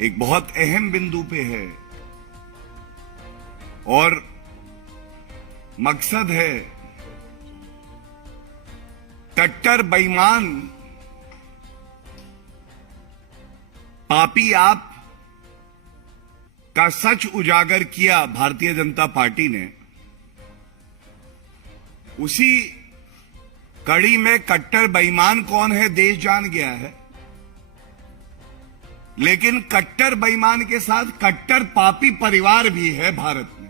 एक बहुत अहम बिंदु पे है और मकसद है कट्टर बेईमान पापी आप का सच उजागर किया भारतीय जनता पार्टी ने। उसी कड़ी में कट्टर बेईमान कौन है देश जान गया है, लेकिन कट्टर बेईमान के साथ कट्टर पापी परिवार भी है भारत में।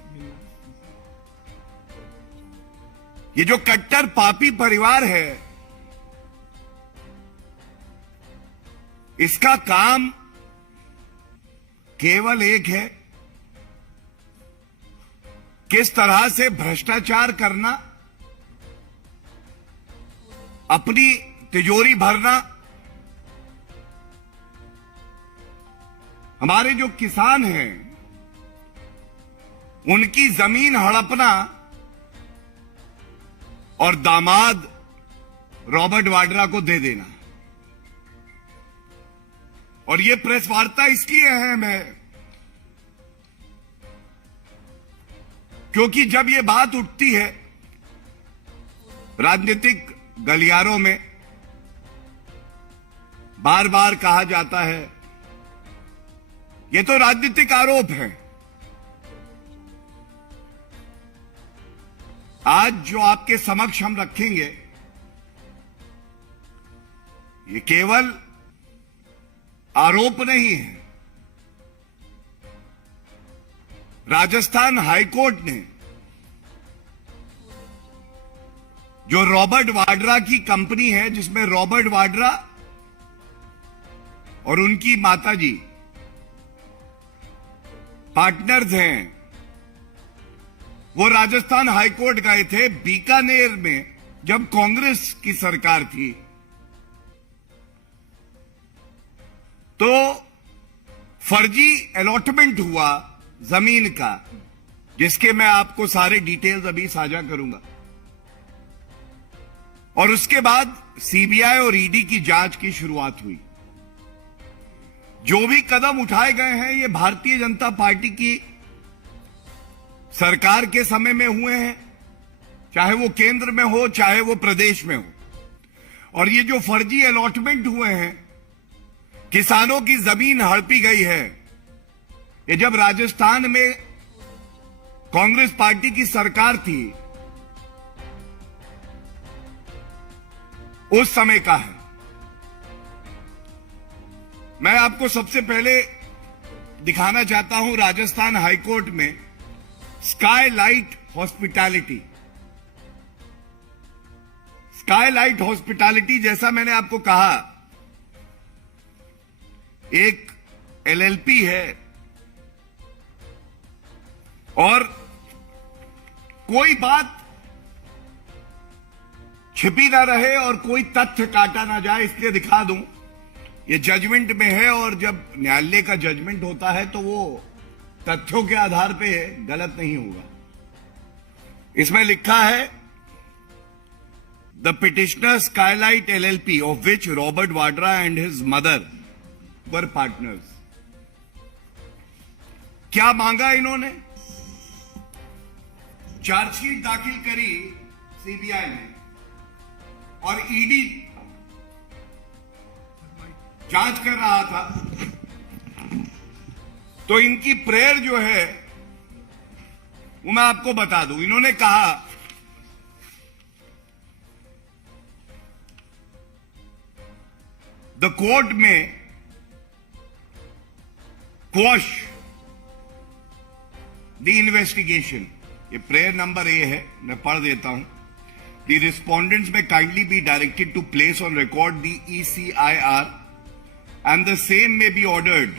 ये जो कट्टर पापी परिवार है, इसका काम केवल एक है, किस तरह से भ्रष्टाचार करना, अपनी तिजोरी भरना, हमारे जो किसान हैं उनकी जमीन हड़पना और दामाद रॉबर्ट वाड्रा को दे देना। और ये प्रेस वार्ता इसलिए अहम है क्योंकि जब ये बात उठती है राजनीतिक गलियारों में, बार बार कहा जाता है ये तो राजनीतिक आरोप है। आज जो आपके समक्ष हम रखेंगे ये केवल आरोप नहीं है। राजस्थान हाईकोर्ट ने जो रॉबर्ट वाड्रा की कंपनी है, जिसमें रॉबर्ट वाड्रा और उनकी माताजी पार्टनर्स हैं, वो राजस्थान हाईकोर्ट गए थे बीकानेर में जब कांग्रेस की सरकार थी। तो फर्जी अलॉटमेंट हुआ जमीन का, जिसके मैं आपको सारे डिटेल्स अभी साझा करूंगा। और उसके बाद सीबीआई और ईडी की जांच की शुरुआत हुई। जो भी कदम उठाए गए हैं ये भारतीय जनता पार्टी की सरकार के समय में हुए हैं, चाहे वो केंद्र में हो चाहे वो प्रदेश में हो। और ये जो फर्जी अलॉटमेंट हुए हैं, किसानों की जमीन हड़पी गई है, ये जब राजस्थान में कांग्रेस पार्टी की सरकार थी उस समय का है। मैं आपको सबसे पहले दिखाना चाहता हूं राजस्थान हाईकोर्ट में स्काईलाइट हॉस्पिटैलिटी। स्काईलाइट हॉस्पिटैलिटी, जैसा मैंने आपको कहा, एक एलएलपी है और कोई बात छिपी ना रहे और कोई तथ्य काटा ना जाए, इसलिए दिखा दूं। ये जजमेंट में है और जब न्यायालय का जजमेंट होता है तो वो तथ्यों के आधार पे गलत नहीं होगा। इसमें लिखा है the petitioner Skylight LLP of which Robert Vadra and his mother were partners. क्या मांगा इन्होंने? चार्जशीट दाखिल करी सीबीआई ने और ईडी जांच कर रहा था। तो इनकी प्रेयर जो है वो मैं आपको बता दूं। इन्होंने कहा the court may quash the investigation. ये प्रेयर नंबर ए है, मैं पढ़ देता हूं। The respondents may kindly be directed to place on record the ECIR and the same may be ordered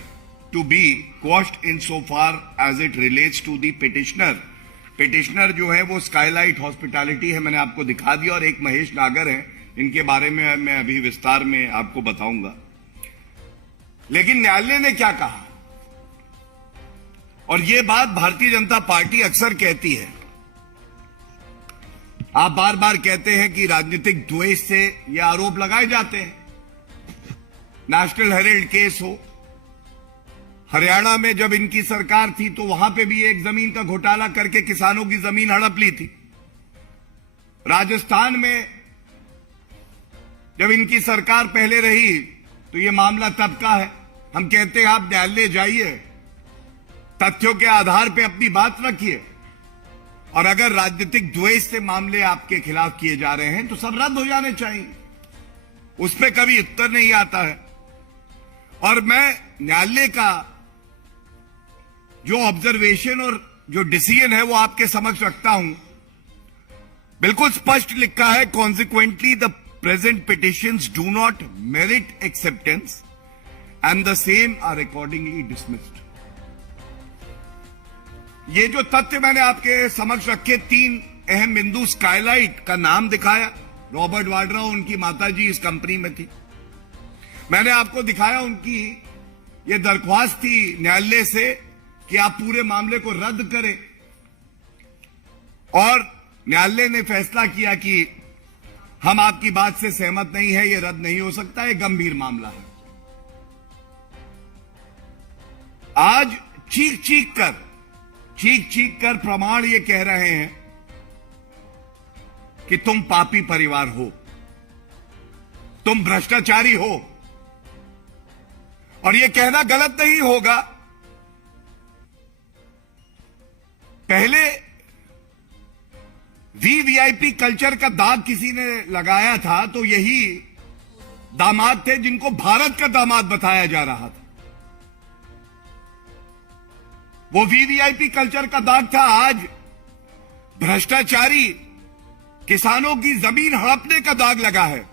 to be quashed in so far as it relates to the petitioner। petitioner जो है वो Skylight hospitality है, मैंने आपको दिखा दिया, और एक महेश नागर है, इनके बारे में मैं अभी विस्तार में आपको बताऊंगा। लेकिन न्यायालय ने क्या कहा, और ये बात भारतीय जनता पार्टी अक्सर कहती है। आप बार बार कहते हैं कि राजनीतिक द्वेष से ये आरोप लगाए जाते हैं। नेशनल हेराल्ड केस हो, हरियाणा में जब इनकी सरकार थी तो वहां पे भी एक जमीन का घोटाला करके किसानों की जमीन हड़प ली थी। राजस्थान में जब इनकी सरकार पहले रही तो यह मामला तब का है। हम कहते हैं आप न्यायालय जाइए, तथ्यों के आधार पर अपनी बात रखिए, और अगर राजनीतिक द्वेष से मामले आपके खिलाफ किए जा रहे हैं तो सब रद्द हो जाने चाहिए। उस पर कभी उत्तर नहीं आता है। और मैं न्यायालय का जो ऑब्जर्वेशन और जो डिसीजन है वो आपके समक्ष रखता हूं। बिल्कुल स्पष्ट लिखा है, consequently the present petitions do not merit acceptance and the same are accordingly dismissed. ये जो तथ्य मैंने आपके समक्ष रखे, 3 अहम बिंदु, स्काईलाइट का नाम दिखाया, रॉबर्ट वाड्रा, उनकी माताजी इस कंपनी में थी। मैंने आपको दिखाया उनकी ये दरख्वास्त थी न्यायालय से कि आप पूरे मामले को रद्द करें, और न्यायालय ने फैसला किया कि हम आपकी बात से सहमत नहीं है, ये रद्द नहीं हो सकता, ये गंभीर मामला है। आज चीख चीख कर प्रमाण ये कह रहे हैं कि तुम पापी परिवार हो, तुम भ्रष्टाचारी हो, और ये कहना गलत नहीं होगा। पहले वीवीआईपी कल्चर का दाग किसी ने लगाया था तो यही दामाद थे जिनको भारत का दामाद बताया जा रहा था। वो वीवीआईपी कल्चर का दाग था। आज भ्रष्टाचारी किसानों की जमीन हड़पने का दाग लगा है।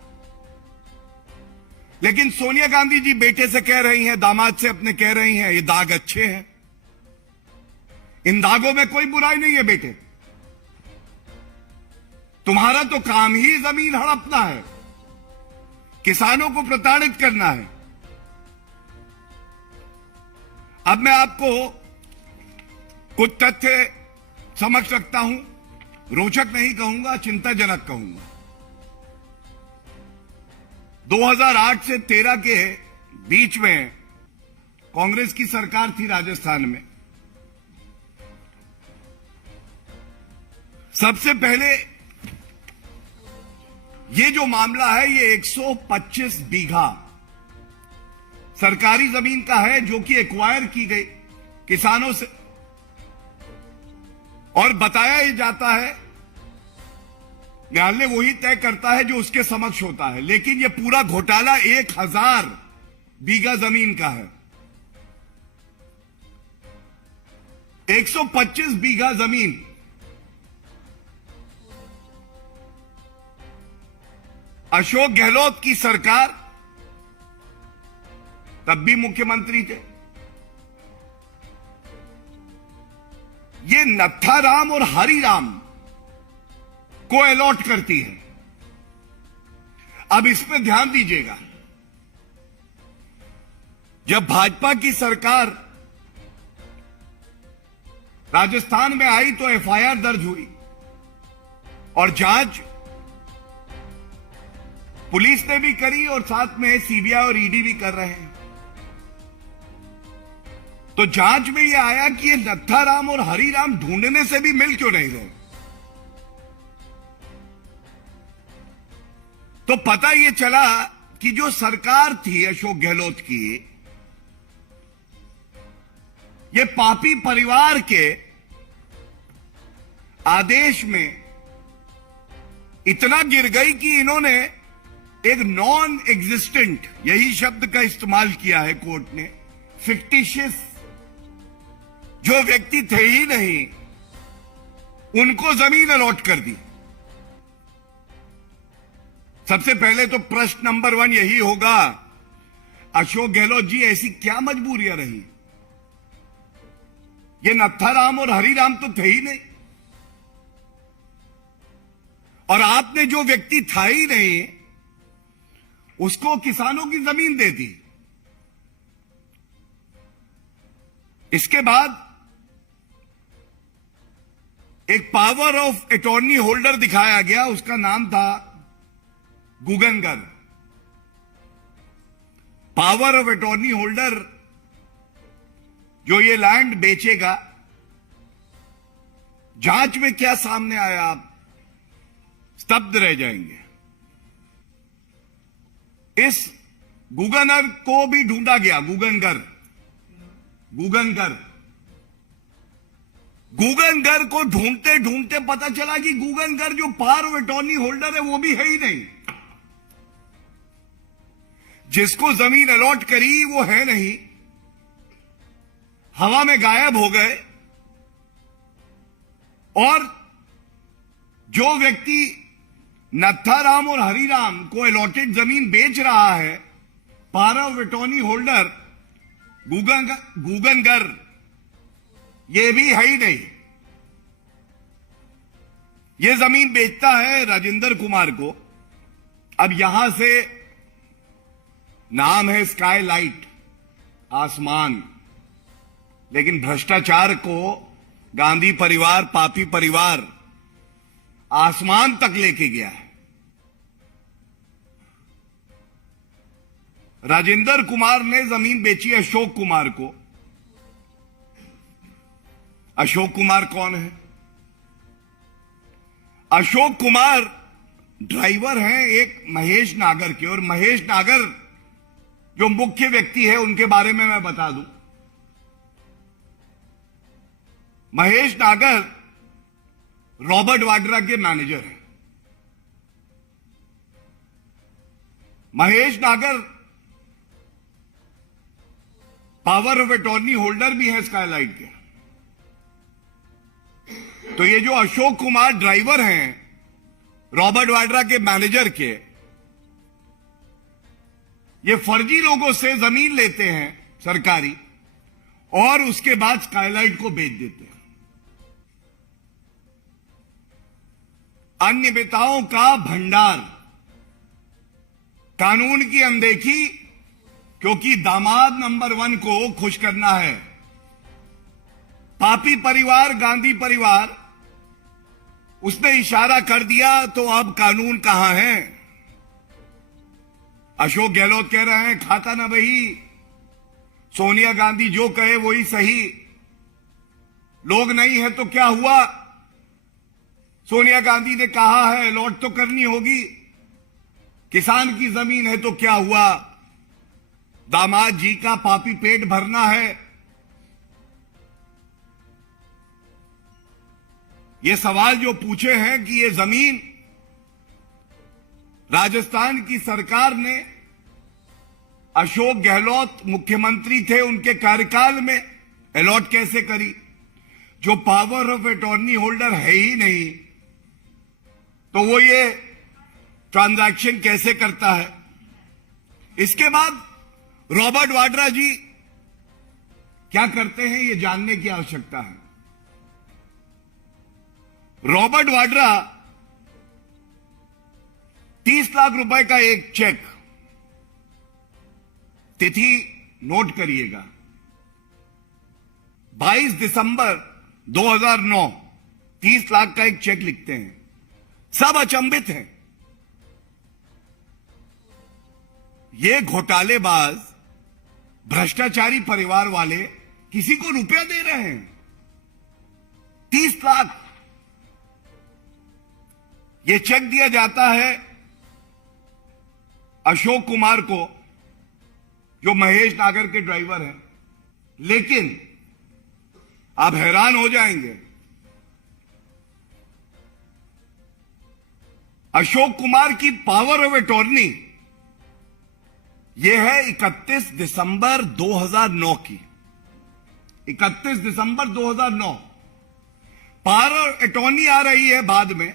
लेकिन सोनिया गांधी जी बेटे से कह रही हैं, दामाद से अपने कह रही हैं, ये दाग अच्छे हैं, इन दागों में कोई बुराई नहीं है बेटे, तुम्हारा तो काम ही जमीन हड़पना है, किसानों को प्रताड़ित करना है। अब मैं आपको कुछ तथ्य समझ रखता हूं, रोचक नहीं कहूंगा, चिंताजनक कहूंगा। 2008 से 13 के बीच में कांग्रेस की सरकार थी राजस्थान में। सबसे पहले ये जो मामला है ये 125 बीघा सरकारी जमीन का है जो कि एक्वायर की गई किसानों से, और बताया ही जाता है न्यायालय वही तय करता है जो उसके समक्ष होता है। लेकिन यह पूरा घोटाला 1000 बीघा जमीन का है। 125 बीघा जमीन अशोक गहलोत की सरकार, तब भी मुख्यमंत्री थे, ये नत्थाराम और हरिराम को अलॉट करती है। अब इस पे ध्यान दीजिएगा, जब भाजपा की सरकार राजस्थान में आई तो एफआईआर दर्ज हुई और जांच पुलिस ने भी करी और साथ में सीबीआई और ईडी भी कर रहे हैं। तो जांच में यह आया कि ये नत्थाराम और हरिराम ढूंढने से भी मिल क्यों नहीं रहे। तो पता यह चला कि जो सरकार थी अशोक गहलोत की, ये पापी परिवार के आदेश में इतना गिर गई कि इन्होंने एक नॉन एग्जिस्टेंट, यही शब्द का इस्तेमाल किया है कोर्ट ने, फिक्टिशियस, जो व्यक्ति थे ही नहीं, उनको जमीन अलॉट कर दी। सबसे पहले तो प्रश्न नंबर 1 यही होगा, अशोक गहलोत जी ऐसी क्या मजबूरियां रही? ये नत्थाराम और हरिराम तो थे ही नहीं, और आपने जो व्यक्ति था ही नहीं उसको किसानों की जमीन दे दी। इसके बाद एक पावर ऑफ अटॉर्नी होल्डर दिखाया गया, उसका नाम था गुगनगर। पावर ऑफ अटॉर्नी होल्डर जो ये लैंड बेचेगा, जांच में क्या सामने आया आप स्तब्ध रह जाएंगे। इस गूगनर को भी ढूंढा गया, गूगनगर को ढूंढते ढूंढते पता चला कि गूगनगर जो पावर ऑफ अटॉर्नी होल्डर है वो भी है ही नहीं। जिसको जमीन अलॉट करी वो है नहीं, हवा में गायब हो गए। और जो व्यक्ति नत्थाराम और हरिराम को अलॉटेड जमीन बेच रहा है, पावर ऑफ अटॉर्नी होल्डर गूगनगर, ये भी है ही नहीं। ये जमीन बेचता है राजेंद्र कुमार को। अब यहां से नाम है स्काईलाइट, आसमान, लेकिन भ्रष्टाचार को गांधी परिवार, पापी परिवार आसमान तक लेके गया है। राजेंद्र कुमार ने जमीन बेची अशोक कुमार को। अशोक कुमार कौन है? अशोक कुमार ड्राइवर हैं एक महेश नागर के, और महेश नागर जो मुख्य व्यक्ति है उनके बारे में मैं बता दूं। महेश नागर रॉबर्ट वाड्रा के मैनेजर हैं। महेश नागर पावर ऑफ अटॉर्नी होल्डर भी है स्काईलाइट के। तो ये जो अशोक कुमार ड्राइवर हैं रॉबर्ट वाड्रा के मैनेजर के, ये फर्जी लोगों से जमीन लेते हैं सरकारी, और उसके बाद स्काईलाइट को बेच देते हैं। अनियमितताओं का भंडार, कानून की अनदेखी, क्योंकि दामाद नंबर 1 को खुश करना है। पापी परिवार, गांधी परिवार, उसने इशारा कर दिया तो अब कानून कहां है। अशोक गहलोत कह रहे हैं खाता ना बही, सोनिया गांधी जो कहे वही सही। लोग नहीं है तो क्या हुआ, सोनिया गांधी ने कहा है अलॉट तो करनी होगी। किसान की जमीन है तो क्या हुआ, दामाद जी का पापी पेट भरना है। ये सवाल जो पूछे हैं कि ये जमीन राजस्थान की सरकार ने, अशोक गहलोत मुख्यमंत्री थे उनके कार्यकाल में अलॉट कैसे करी, जो पावर ऑफ अटॉर्नी होल्डर है ही नहीं, तो वो ये ट्रांजैक्शन कैसे करता है। इसके बाद रॉबर्ट वाड्रा जी क्या करते हैं ये जानने की आवश्यकता है। रॉबर्ट वाड्रा 30 लाख रुपए का एक चेक, तिथि नोट करिएगा, 22 दिसंबर 2009, 30 लाख का एक चेक लिखते हैं। सब अचंभित हैं। ये घोटालेबाज, भ्रष्टाचारी परिवार वाले किसी को रुपया दे रहे हैं 30 लाख। ये चेक दिया जाता है अशोक कुमार को, जो महेश नागर के ड्राइवर हैं। लेकिन आप हैरान हो जाएंगे, अशोक कुमार की पावर ऑफ अटॉर्नी यह है 31 दिसंबर 2009 की। 31 दिसंबर 2009 पावर ऑफ अटॉर्नी आ रही है बाद में,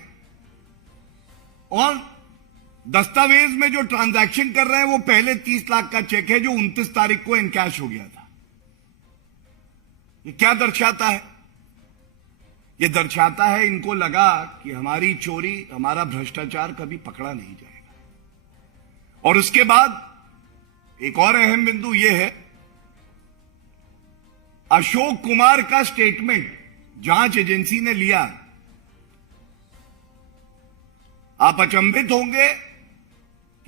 और दस्तावेज में जो ट्रांजैक्शन कर रहे हैं वो पहले 30 लाख का चेक है जो 29 तारीख को इनकैश हो गया था। ये क्या दर्शाता है? ये दर्शाता है इनको लगा कि हमारी चोरी, हमारा भ्रष्टाचार कभी पकड़ा नहीं जाएगा। और उसके बाद एक और अहम बिंदु यह है, अशोक कुमार का स्टेटमेंट जांच एजेंसी ने लिया। आप अचंभित होंगे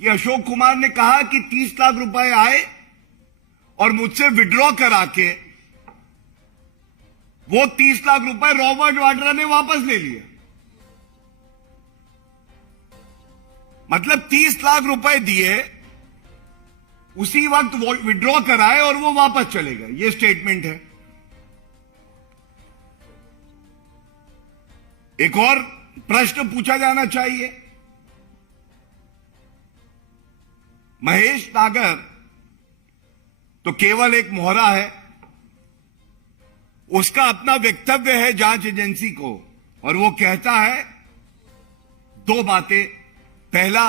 कि अशोक कुमार ने कहा कि 30 लाख रुपए आए और मुझसे विड्रॉ करा के वो 30 लाख रुपए रॉबर्ट वाड्रा ने वापस ले लिए। मतलब 30 लाख रुपए दिए, उसी वक्त विड्रॉ कराए और वो वापस चले गए। ये स्टेटमेंट है। एक और प्रश्न पूछा जाना चाहिए, महेश नागर तो केवल एक मोहरा है, उसका अपना वक्तव्य है जांच एजेंसी को, और वो कहता है दो बातें। पहला,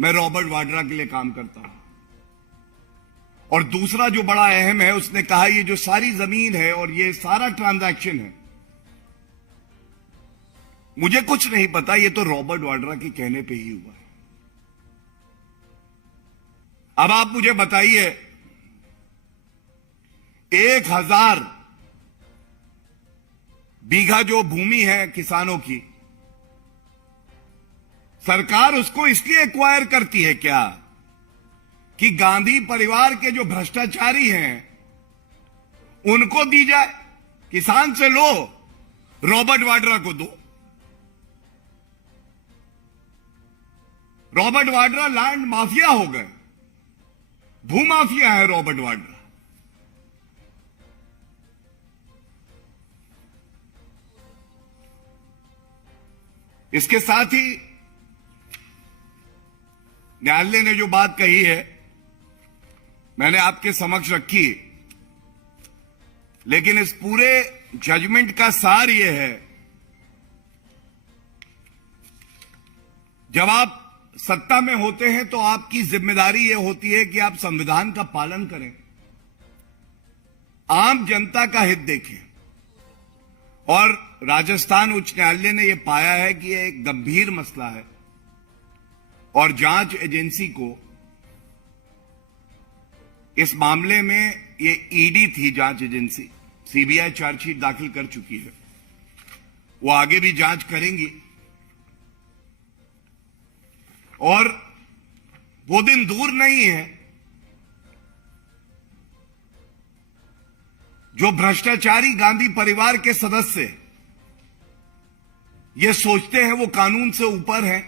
मैं रॉबर्ट वाड्रा के लिए काम करता हूं, और दूसरा जो बड़ा अहम है, उसने कहा ये जो सारी जमीन है और ये सारा ट्रांजैक्शन है, मुझे कुछ नहीं पता, ये तो रॉबर्ट वाड्रा के कहने पे ही हुआ है। अब आप मुझे बताइए, 1000 बीघा जो भूमि है किसानों की, सरकार उसको इसलिए एक्वायर करती है क्या कि गांधी परिवार के जो भ्रष्टाचारी हैं उनको दी जाए? किसान से लो, रॉबर्ट वाड्रा को दो। रॉबर्ट वाड्रा लैंड माफिया हो गए, भूमाफिया है रॉबर्ट वाड्रा। इसके साथ ही न्यायालय ने जो बात कही है मैंने आपके समक्ष रखी, लेकिन इस पूरे जजमेंट का सार यह है, जब आप सत्ता में होते हैं तो आपकी जिम्मेदारी यह होती है कि आप संविधान का पालन करें, आम जनता का हित देखें। और राजस्थान उच्च न्यायालय ने यह पाया है कि यह एक गंभीर मसला है, और जांच एजेंसी को इस मामले में, ये ईडी थी जांच एजेंसी, सीबीआई चार्जशीट दाखिल कर चुकी है, वो आगे भी जांच करेंगी, और वो दिन दूर नहीं है जो भ्रष्टाचारी गांधी परिवार के सदस्य ये सोचते हैं वो कानून से ऊपर हैं,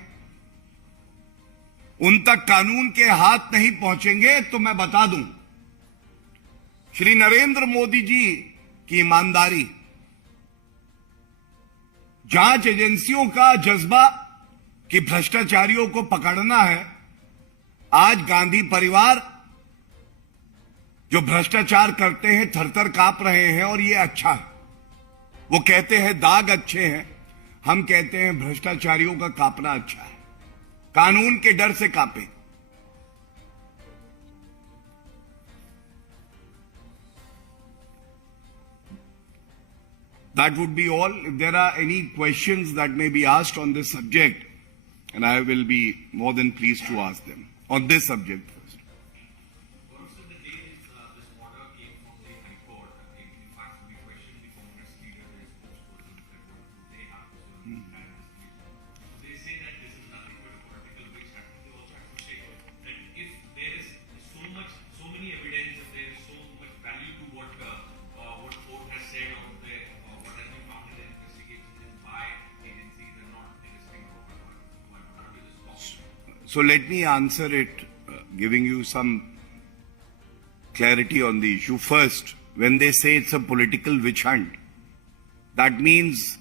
उन तक कानून के हाथ नहीं पहुंचेंगे। तो मैं बता दूं, श्री नरेंद्र मोदी जी की ईमानदारी, जांच एजेंसियों का जज्बा कि भ्रष्टाचारियों को पकड़ना है, आज गांधी परिवार जो भ्रष्टाचार करते हैं थरथर कांप रहे हैं, और ये अच्छा है। वो कहते हैं दाग अच्छे हैं, हम कहते हैं भ्रष्टाचारियों का कांपना अच्छा है, कानून के डर से कांपे। That would be all. If there are any questions that may be asked on this subject, and I will be more than pleased to ask them on this subject first. Also, the day this order came from the High Court, in fact, we questioned the Congress leader, their spokesperson, that what do they have to say on that investigation. So they say that this is nothing but a political witch hunt. They also have to say that if there is so many evidence, if there is so much value to what court has said or what has been found in the investigation, then why agencies are not arresting what is possible? So let me answer it, giving you some clarity on the issue. First, when they say it's a political witch hunt, that means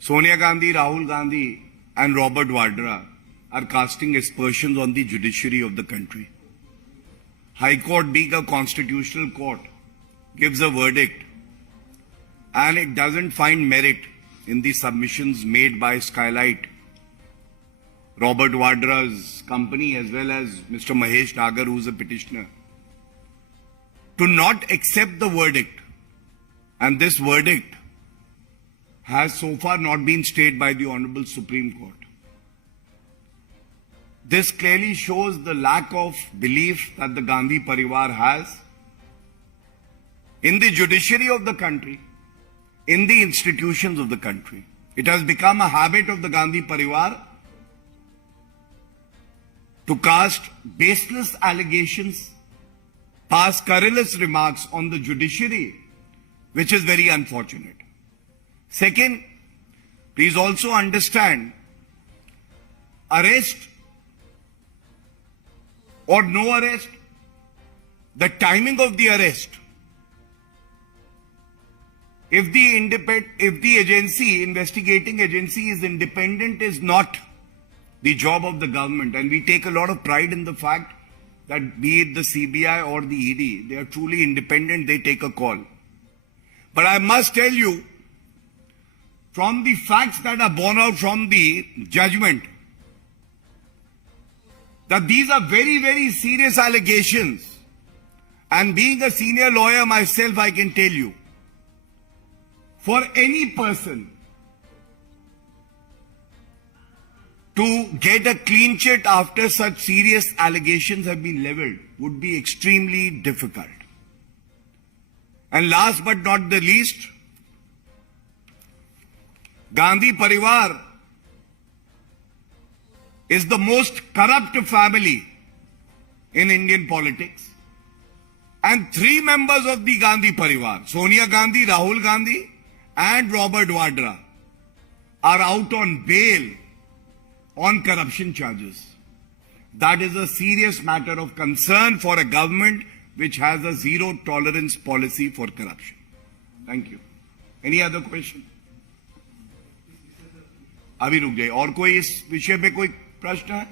Sonia Gandhi, Rahul Gandhi and Robert Vadra are casting aspersions on the judiciary of the country. High Court, being a constitutional court, gives a verdict and it doesn't find merit in the submissions made by Skylight, Robert Vadra's company, as well as Mr. Mahesh Nagar, who is a petitioner, to not accept the verdict. And this verdict has so far not been stayed by the Honorable Supreme Court. This clearly shows the lack of belief that the Gandhi Parivar has in the judiciary of the country, in the institutions of the country. It has become a habit of the Gandhi Parivar to cast baseless allegations, pass scurrilous remarks on the judiciary, which is very unfortunate. Second, please also understand, arrest or no arrest, the timing of the arrest, if the agency, investigating agency is independent, is not the job of the government. And we take a lot of pride in the fact that be it the CBI or the ED, they are truly independent, they take a call. But I must tell you, from the facts that are borne out from the judgment, that these are very, very serious allegations. And being a senior lawyer myself, I can tell you, for any person to get a clean chit after such serious allegations have been leveled would be extremely difficult. And last but not the least, Gandhi Parivar is the most corrupt family in Indian politics. And 3 members of the Gandhi Parivar, Sonia Gandhi, Rahul Gandhi, and Robert Vadra, are out on bail on corruption charges. That is a serious matter of concern for a government which has a zero tolerance policy for corruption. Thank you. Any other question? अभी रुक जाइए, और कोई इस विषय पे कोई प्रश्न है?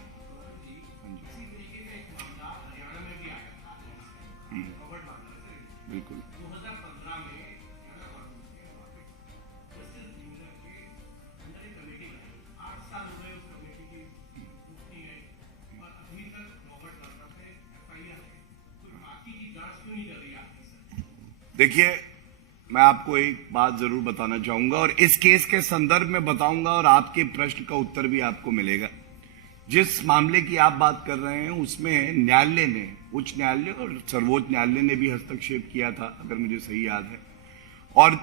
बिल्कुल. देखिए, मैं आपको एक बात जरूर बताना चाहूंगा और इस केस के संदर्भ में बताऊंगा और आपके प्रश्न का उत्तर भी आपको मिलेगा. जिस मामले की आप बात कर रहे हैं उसमें न्यायालय ने, उच्च न्यायालय और सर्वोच्च न्यायालय ने भी हस्तक्षेप किया था, अगर मुझे सही याद है, और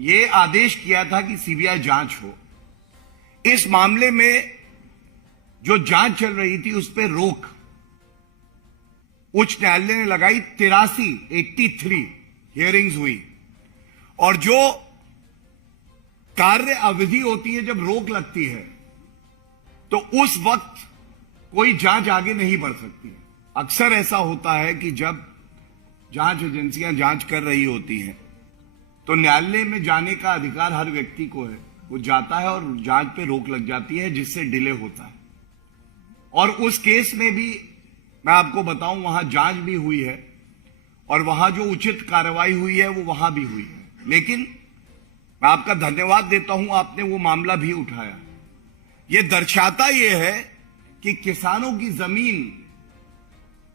ये आदेश किया था कि सीबीआई जांच हो. इस मामले में जो जांच चल रही थी उस पर रोक उच्च न्यायालय ने लगाई. 83 हियरिंग्स हुई और जो कार्य अवधि होती है जब रोक लगती है तो उस वक्त कोई जांच आगे नहीं बढ़ सकती है. अक्सर ऐसा होता है कि जब जांच एजेंसियां जांच कर रही होती हैं तो न्यायालय में जाने का अधिकार हर व्यक्ति को है, वो जाता है और जांच पे रोक लग जाती है जिससे डिले होता है. और उस केस में भी मैं आपको बताऊं वहां जांच भी हुई है और वहां जो उचित कार्रवाई हुई है वो वहां भी हुई है. लेकिन मैं आपका धन्यवाद देता हूं, आपने वो मामला भी उठाया. ये दर्शाता ये है कि किसानों की जमीन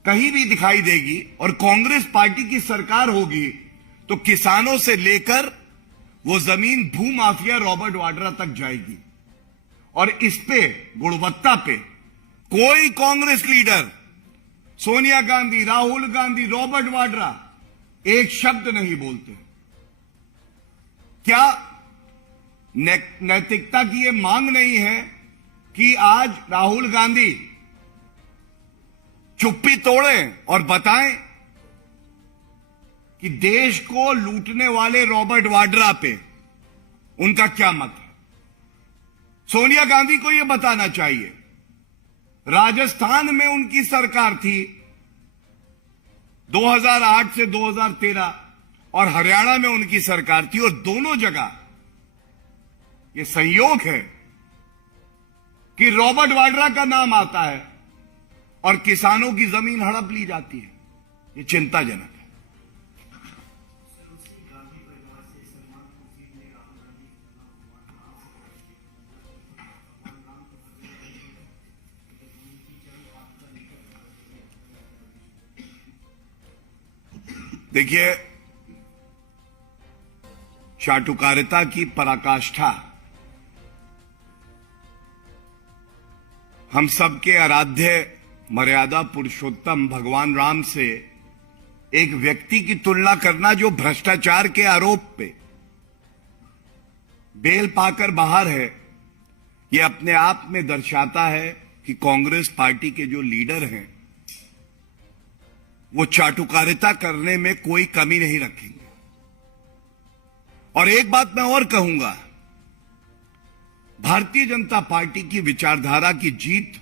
कहीं भी दिखाई देगी और कांग्रेस पार्टी की सरकार होगी तो किसानों से लेकर वो जमीन भूमाफिया रॉबर्ट वाड्रा तक जाएगी. और इस पे, गुणवत्ता पे, कोई कांग्रेस लीडर, सोनिया गांधी, राहुल गांधी, रॉबर्ट वाड्रा एक शब्द नहीं बोलते. क्या नैतिकता की यह मांग नहीं है कि आज राहुल गांधी चुप्पी तोड़ें और बताएं कि देश को लूटने वाले रॉबर्ट वाड्रा पे उनका क्या मत है? सोनिया गांधी को यह बताना चाहिए. राजस्थान में उनकी सरकार थी 2008 से 2013 और हरियाणा में उनकी सरकार थी और दोनों जगह यह संयोग है कि रॉबर्ट वाड्रा का नाम आता है और किसानों की जमीन हड़प ली जाती है. यह चिंताजनक है. देखिए, चाटुकारिता की पराकाष्ठा हम सबके आराध्य मर्यादा पुरुषोत्तम भगवान राम से एक व्यक्ति की तुलना करना जो भ्रष्टाचार के आरोप पे बेल पाकर बाहर है, यह अपने आप में दर्शाता है कि कांग्रेस पार्टी के जो लीडर हैं वो चाटुकारिता करने में कोई कमी नहीं रखेंगे. और एक बात मैं और कहूंगा, भारतीय जनता पार्टी की विचारधारा की जीत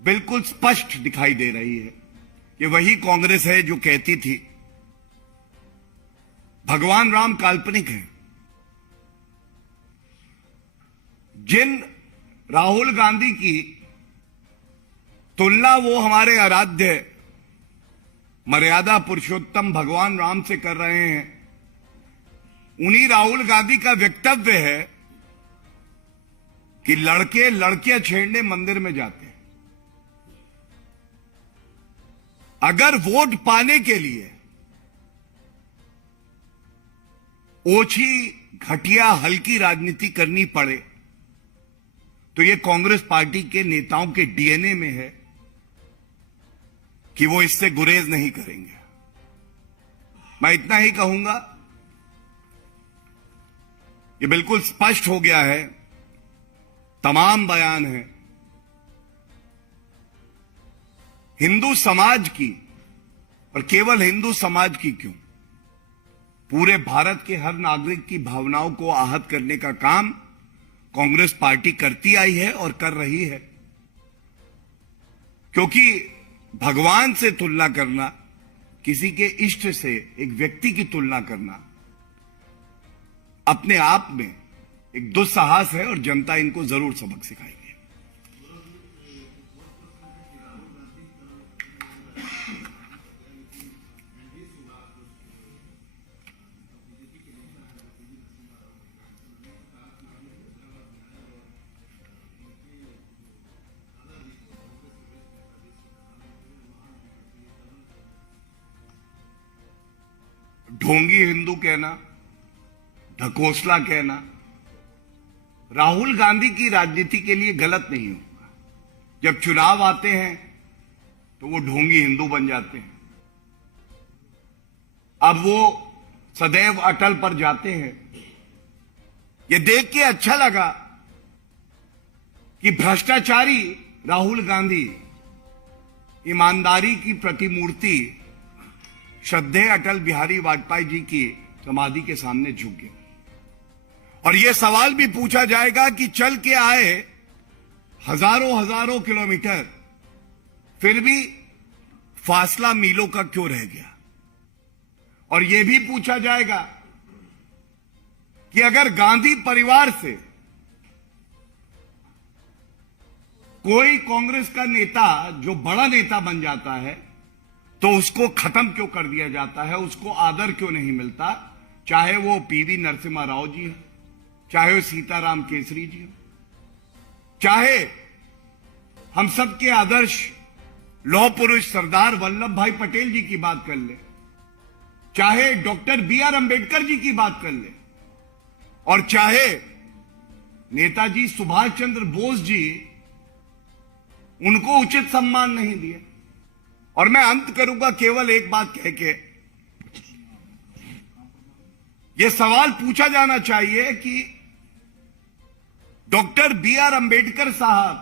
बिल्कुल स्पष्ट दिखाई दे रही है। ये वही कांग्रेस है जो कहती थी भगवान राम काल्पनिक है। जिन राहुल गांधी की तुलना वो हमारे आराध्य मर्यादा पुरुषोत्तम भगवान राम से कर रहे हैं, उन्हीं राहुल गांधी का वक्तव्य है कि लड़के लड़कियां छेड़ने मंदिर में जाते हैं। अगर वोट पाने के लिए ओछी घटिया हल्की राजनीति करनी पड़े तो ये कांग्रेस पार्टी के नेताओं के डीएनए में है कि वो इससे गुरेज नहीं करेंगे। मैं इतना ही कहूंगा, ये बिल्कुल स्पष्ट हो गया है, तमाम बयान है। हिंदू समाज की, और केवल हिंदू समाज की क्यों, पूरे भारत के हर नागरिक की भावनाओं को आहत करने का काम कांग्रेस पार्टी करती आई है और कर रही है। क्योंकि भगवान से तुलना करना, किसी के इष्ट से एक व्यक्ति की तुलना करना अपने आप में एक दुस्साहस है और जनता इनको जरूर सबक सिखाएगी। ढोंगी हिंदू कहना, ढकोसला कहना राहुल गांधी की राजनीति के लिए गलत नहीं होगा। जब चुनाव आते हैं तो वो ढोंगी हिंदू बन जाते हैं। अब वो सदैव अटल पर जाते हैं। ये देख के अच्छा लगा कि भ्रष्टाचारी राहुल गांधी ईमानदारी की प्रतिमूर्ति श्रद्धेय अटल बिहारी वाजपेयी जी की समाधि के सामने झुक गए। और यह सवाल भी पूछा जाएगा कि चल के आए हजारों किलोमीटर, फिर भी फासला मीलों का क्यों रह गया। और यह भी पूछा जाएगा कि अगर गांधी परिवार से कोई कांग्रेस का नेता जो बड़ा नेता बन जाता है तो उसको खत्म क्यों कर दिया जाता है, उसको आदर क्यों नहीं मिलता, चाहे वो पीवी नरसिम्हा राव जी हो, चाहे वो सीताराम केसरी जी हो, चाहे हम सबके आदर्श लौह पुरुष सरदार वल्लभ भाई पटेल जी की बात कर ले, चाहे डॉक्टर बी.आर. अंबेडकर जी की बात कर ले, और चाहे नेताजी सुभाष चंद्र बोस जी, उनको उचित सम्मान नहीं दिया। और मैं अंत करूंगा केवल एक बात कह के, यह सवाल पूछा जाना चाहिए कि डॉक्टर बी.आर. अंबेडकर साहब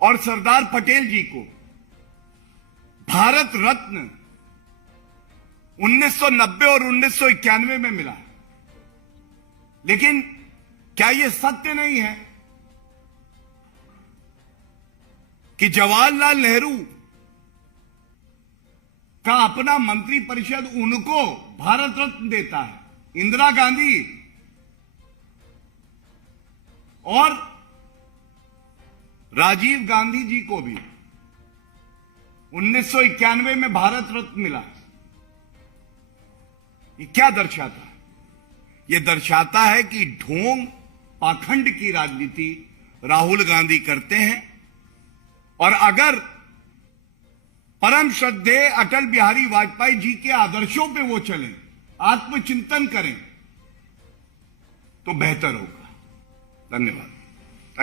और सरदार पटेल जी को भारत रत्न 1990 और 1991 में मिला, लेकिन क्या यह सत्य नहीं है कि जवाहरलाल नेहरू का अपना मंत्री परिषद उनको भारत रत्न देता है, इंदिरा गांधी और राजीव गांधी जी को भी 1991 में भारत रत्न मिला। ये क्या दर्शाता है? ये दर्शाता है कि ढोंग पाखंड की राजनीति राहुल गांधी करते हैं। और अगर परम श्रद्धेय अटल बिहारी वाजपेयी जी के आदर्शों पे वो चलें, आत्मचिंतन करें, तो बेहतर होगा। धन्यवाद।